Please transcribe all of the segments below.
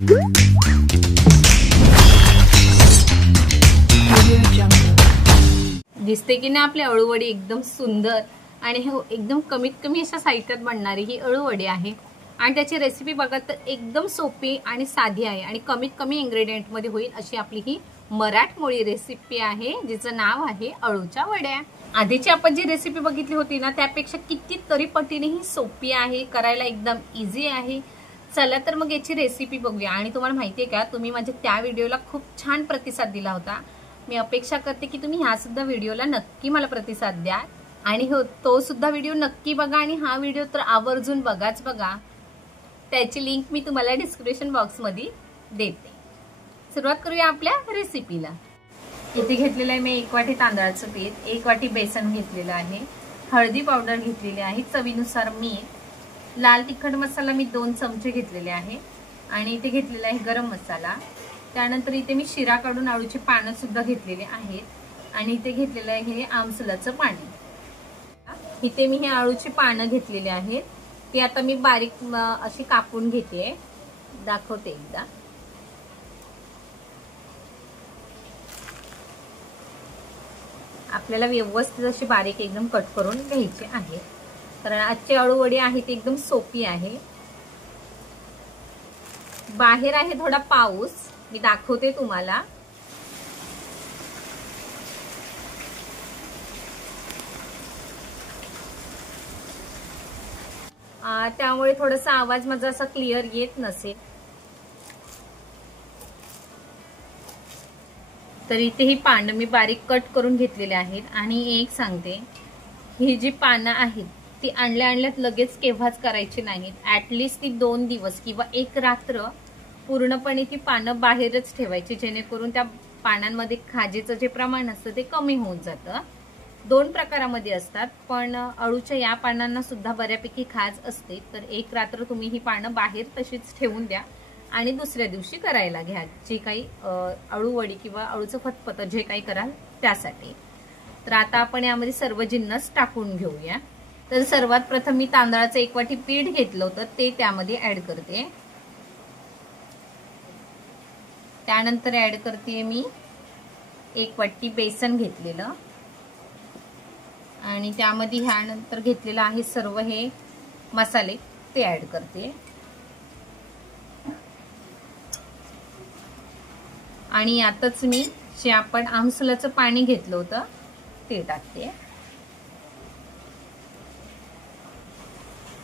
दिसते की ना आपली अळूवडी एकदम सुंदर आणि हे एकदम कमीत कमी अशा साहित्यात बनणारी ही अळूवडी आहे आणि त्याची रेसिपी बघा तर एकदम सोपी आणि साधी आहे आणि कमीत कमी इन्ग्रेडियंट मध्ये होईल अशी आपली ही मराठमोळी रेसिपी आहे जिचं नाव आहे अळूच्या वड्या। आधीची आपण जी रेसिपी बघितली होती ना त्यापेक्षा कितीतरी पटीने ही सोपी आहे, करायला एकदम इझी आहे। चला तर मग याची रेसिपी बघूया। आणि तुम्हाला माहिती आहे का, तुम्ही माझ्या त्या व्हिडिओला खूप छान प्रतिसाद दिला होता। मी अपेक्षा करते की तुम्ही ह्या सुद्धा व्हिडिओला नक्की मला प्रतिसाद द्या आणि हो तो सुद्धा व्हिडिओ नक्की बघा आणि हा व्हिडिओ तर आवर्जून बघाच बघा। त्याची लिंक मी तुम्हाला डिस्क्रिप्शन बॉक्स मध्ये देते। सुरुवात करूया आपल्या रेसिपीला। इथे घेतलेलं आहे मी 1 वाटी तांदळाचं पीठ, 1 वाटी बेसन घेतलेलं आहे, हळदी पावडर घेतलेली आहे, चवीनुसार मीठ, लाल तिखट मसाला मी 2 चमचे घेतलेले आहे आणि इथे घेतलेला आहे गरम मसाला। त्यानंतर इथे मी शिरा काढून अळूची पानं सुद्धा घेतलेली आहेत आणि इथे घेतलेलं आहे हे आमसुलाचं पाणी। इथे मी हे अळूची पानं घेतलेली आहेत, ती आता मी बारीक अशी कापून घेते, दाखवते एकदा। आपल्याला व्यवस्थित अशी बारीक एकदम कट करून घ्यायची आहे, कारण आजची अळूवडी आहे ती एकदम सोपी आहे। बाहेर आहे थोडा पाऊस, मी दाखवते तुम्हाला। त्यामुळे थोडासा आवाज माझा असा क्लिअर येत नसेल। तर इथे ही पानं मी बारीक कट करून घेतलेले आहेत आणि एक सांगते, ही जी पानं आहेत ती आणल्यात लगेच केव्हाच करायची नाहीत। ऍटलीस्ट ती 2 दिवस किंवा 1 रात्र पूर्णपणे ती पानं बाहेरच ठेवायची, जेणेकरून त्या पानांमध्ये खाजेचं जे प्रमाण असतं ते कमी होत जातं। 2 प्रकारामध्ये असतात, पण अळूच्या या पानांना सुद्धा बऱ्यापैकी खाज असते। तर 1 रात्र तुम्ही ही पानं बाहेर तशीच ठेवून द्या आणि दुसऱ्या दिवशी करायला घ्या जे काही अळूवडी किंवा अळूचं फतफत जे काही कराल त्यासाठी। तर आता आपण यामध्ये सर्व जिन्नस टाकून घेऊया। तर सर्वात प्रथम मी तांदळाचं 1 वाटी पीठ घेतलं होतं ते त्यामध्ये ऍड करते। त्यानंतर ऍड करते मी 1 वाटी बेसन घेतलेलं आणि त्यामध्ये ह्यानंतर घेतलेलं आहे सर्व हे मसाले ते ऍड करते आणि यातच मी जे आपण आमसुलाचं पाणी घेतलं होतं ते टाकते।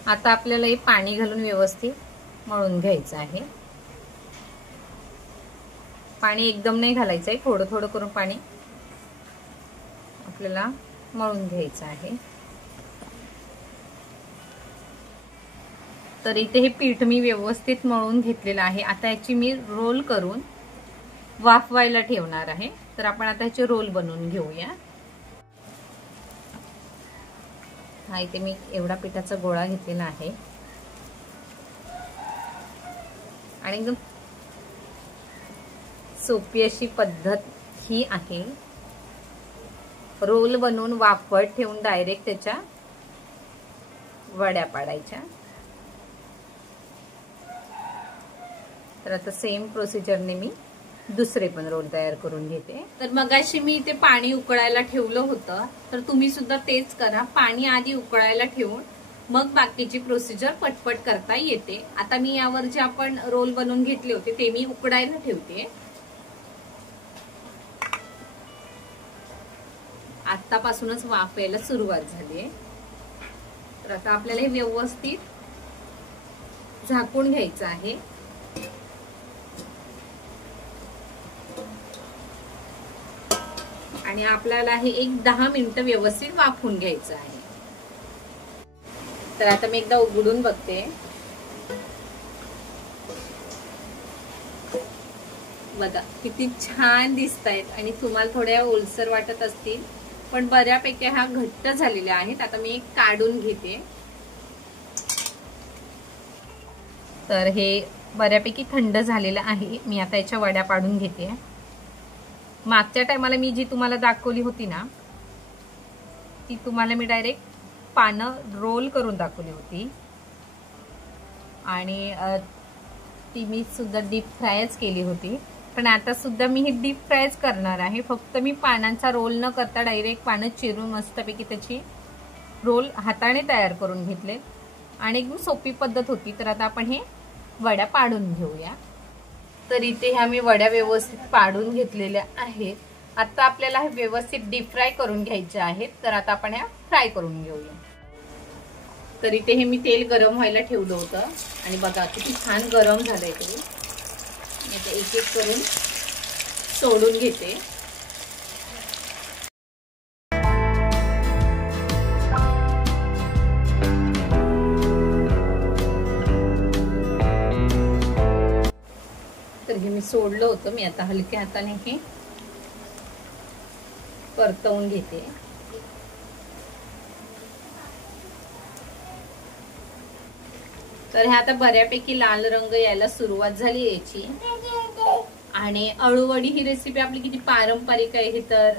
आता आपल्याला हे पाणी घालून व्यवस्थित मळून घ्यायचं आहे। पाणी एकदम नाही घालायचं आहे, थोडं थोडं करून पाणी आपल्याला मळून घ्यायचं आहे। तर इथे हे पीठ मी व्यवस्थित मळून घेतलेलं आहे। आता याची मी रोल करून वाफवायला ठेवणार आहे। तर आपण आता याचे रोल बनवून घेऊया। हा इथे मी एवढा पिठाचा गोळा घेतलेला आहे आणि एकदम सोपी अशी पद्धत ही आहे। रोल बनवून वाफवत ठेवून डायरेक्ट त्याच्या वड्या पाडायच्या। तर आता सेम प्रोसिजरने मी दुसरे पण रोल तयार करून घेते। तर मगाशी मी इथे पाणी उकळायला ठेवलं होतं, तर तुम्ही सुद्धा तेच करा। पाणी आधी उकळायला ठेवून मग बाकीची प्रोसिजर पटपट करता येते। आता मी यावर जे आपण रोल बनवून घेतले होते ते मी उकळायला ठेवते। आतापासूनच वाफ यायला सुरुवात झाली आहे। तर आता आपल्याला हे व्यवस्थित झाकून घ्यायचं आहे आणि आपल्याला हे 10 मिनिटं व्यवस्थित वाफवून घ्यायचं आहे। तर आता मी एकदा उघडून बघते, बघा किती छान दिसतायत आणि तुम्हाला थोड्या ओलसर वाटत असतील पण बऱ्यापैकी हा घट्ट झालेले आहेत। आता मी एक काढून घेते। तर हे बऱ्यापैकी थंड झालेलं आहे। मी आता याच्या वड्या पाडून घेते। मागच्या टायमाला मी जी तुम्हाला दाखवली होती ना ती तुम्हाला मी डायरेक्ट पानं रोल करून दाखवली होती आणि ती मी सुद्धा डीप फ्रायच केली होती, पण आता सुद्धा मी ही डीप फ्रायच करणार आहे. फक्त मी पानांचा रोल न करता डायरेक्ट पानं चिरून मस्तपैकी त्याची रोल हाताने तयार करून घेतले आणि एकदम सोपी पद्धत होती. तर आता आपण हे वड्या पाडून घेऊया. तर इथे ह्या मी वड्या व्यवस्थित पाडून घेतलेल्या आहेत. आता आपल्याला हे व्यवस्थित डीप फ्राय करून घ्यायचे आहेत. तर आता आपण ह्या फ्राय करून घेऊया. तर इथे हे मी तेल गरम व्हायला ठेवलं होतं आणि बघा किती छान गरम झालंय ते. आता एक एक करून सोडून घेते. तर हे मी सोडलं होतं. मी आता हलक्या हाताने हे परतवून घेते. तर हे आता बऱ्यापैकी लाल रंग यायला सुरुवात झाली याची. आणि अळूवडी ही रेसिपी आपली किती पारंपरिक आहे हे तर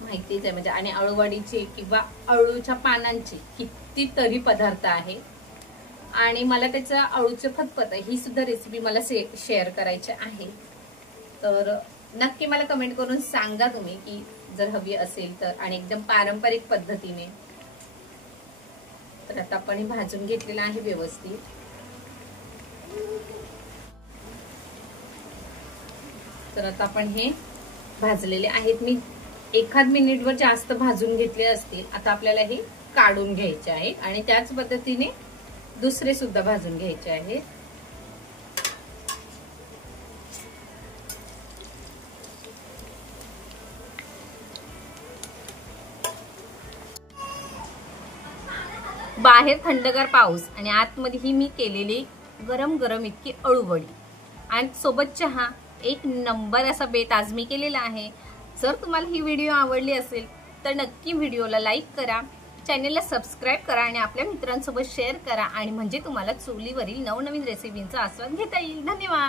माहितीच आहे. म्हणजे आणि अळूवडीची किंवा अळूच्या पानांची कितीतरी पदार्थ आहे. आणि मला त्याचं अळूचं फतफत ही सुद्धा रेसिपी मला शेअर करायची आहे. तर नक्की मला कमेंट करून सांगा तुम्ही की जर हवी असेल तर, आणि एकदम पारंपरिक पद्धतीने. तर आता आपण हे भाजून घेतलेलं आहे व्यवस्थित. तर आता आपण हे भाजलेले आहेत. मी एखाद मिनिटवर जास्त भाजून घेतले असतील. आता आपल्याला हे काढून घ्यायचे आहे आणि त्याच पद्धतीने दुसरे सुद्धा भाजून घ्यायचे आहेत. बाहेर थंडगार पाऊस आणि आतमध्ये ही मी केलेली गरम गरम इतकी अळूवडी आणि सोबत चहा, एक नंबर असा बेत आज मी केलेला आहे. जर तुम्हाला ही व्हिडिओ आवडली असेल तर नक्की व्हिडिओला लाईक करा, चॅनलला सबस्क्राईब करा आणि आपल्या मित्रांसोबत शेअर करा. आणि म्हणजे तुम्हाला चुलीवरील नवनवीन रेसिपींचा आस्वाद घेता येईल. धन्यवाद.